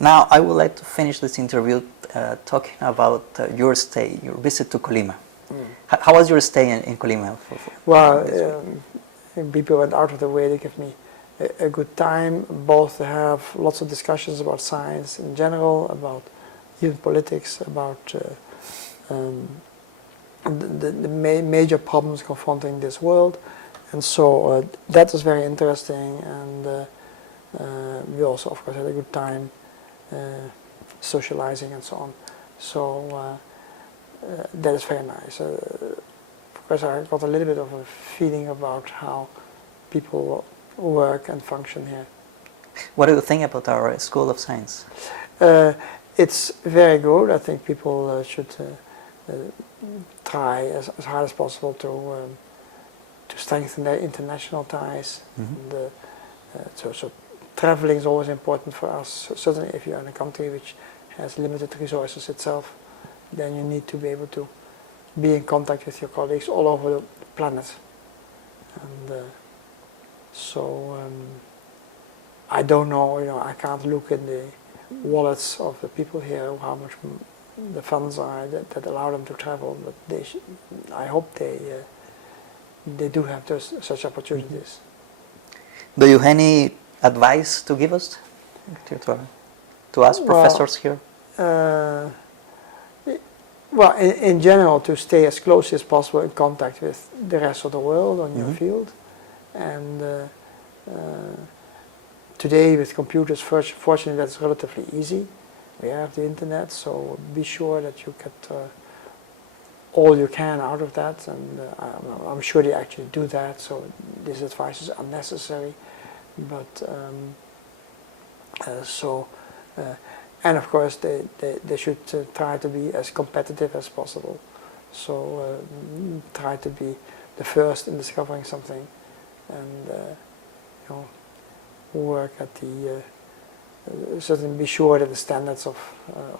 Now, I would like to finish this interview talking about your stay, your visit to Colima. How was your stay in Colima? Well, people went out of their way to give me a good time, both to have lots of discussions about science in general, about even politics, about the major problems confronting this world. And so that was very interesting, and we also, of course, had a good time socializing and so on. So that is very nice. Of course, I got a little bit of a feeling about how people work and function here. What do you think about our School of Science? It's very good. I think people should try as hard as possible to strengthen their international ties. Mm-hmm. And, so traveling is always important for us. Certainly if you're in a country which has limited resources itself, then you need to be able to be in contact with your colleagues all over the planet. And so I don't know, I can't look in the wallets of the people here, how much the funds are that allow them to travel, but I hope they do have such opportunities. Do you have any advice to give us, to us professors here? Well, in general, to stay as close as possible in contact with the rest of the world on your field. And today with computers, fortunately that's relatively easy. We have the internet, so be sure that you get all you can out of that, and I'm sure they actually do that, so this advice is unnecessary. But and of course they should try to be as competitive as possible. So try to be the first in discovering something, and work at the certainly be sure that the standards of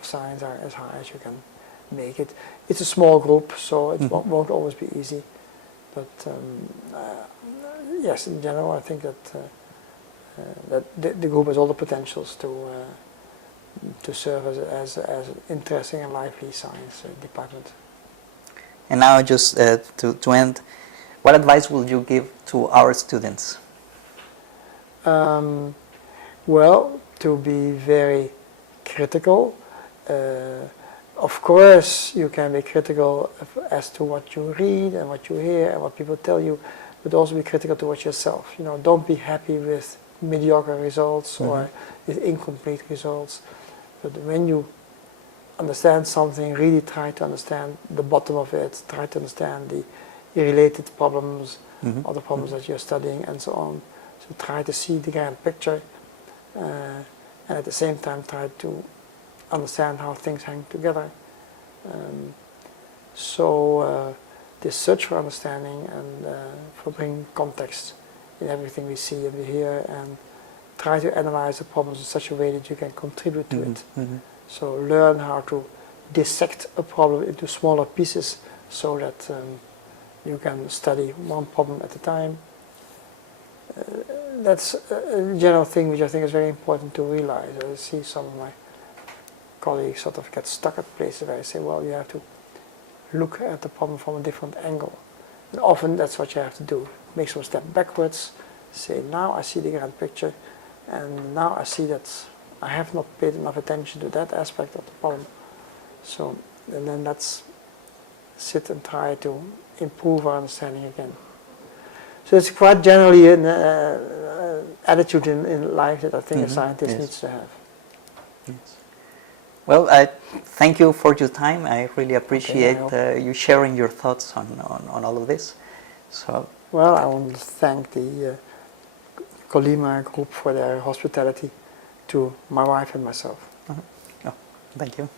science are as high as you can make it. It's a small group, so it won't always be easy, but yes, in general I think that the group has all the potentials to serve as an interesting and lively science department. And now just to end, what advice would you give to our students? Well, to be very critical. Of course, you can be critical as to what you read and what you hear and what people tell you, but also be critical towards yourself. Don't be happy with mediocre results or with incomplete results. But when you understand something, really try to understand the bottom of it, try to understand the related problems or the problems that you're studying and so on. So try to see the grand picture and at the same time try to understand how things hang together. So this search for understanding and for bringing context in everything we see and we hear, and try to analyze the problems in such a way that you can contribute to it. So learn how to dissect a problem into smaller pieces so that you can study one problem at a time. That's a general thing which I think is very important to realize. I see some of my colleagues sort of get stuck at places where I say, well, you have to look at the problem from a different angle. And often that's what you have to do. Make some step backwards, say, now I see the grand picture, and now I see that I have not paid enough attention to that aspect of the problem. So, and then let's sit and try to improve our understanding again. So it's quite generally an attitude in life that I think a scientist needs to have. Yes. Well, I thank you for your time. I really appreciate you sharing your thoughts on all of this. So. Well, I want to thank the Colima group for their hospitality to my wife and myself. Oh, thank you.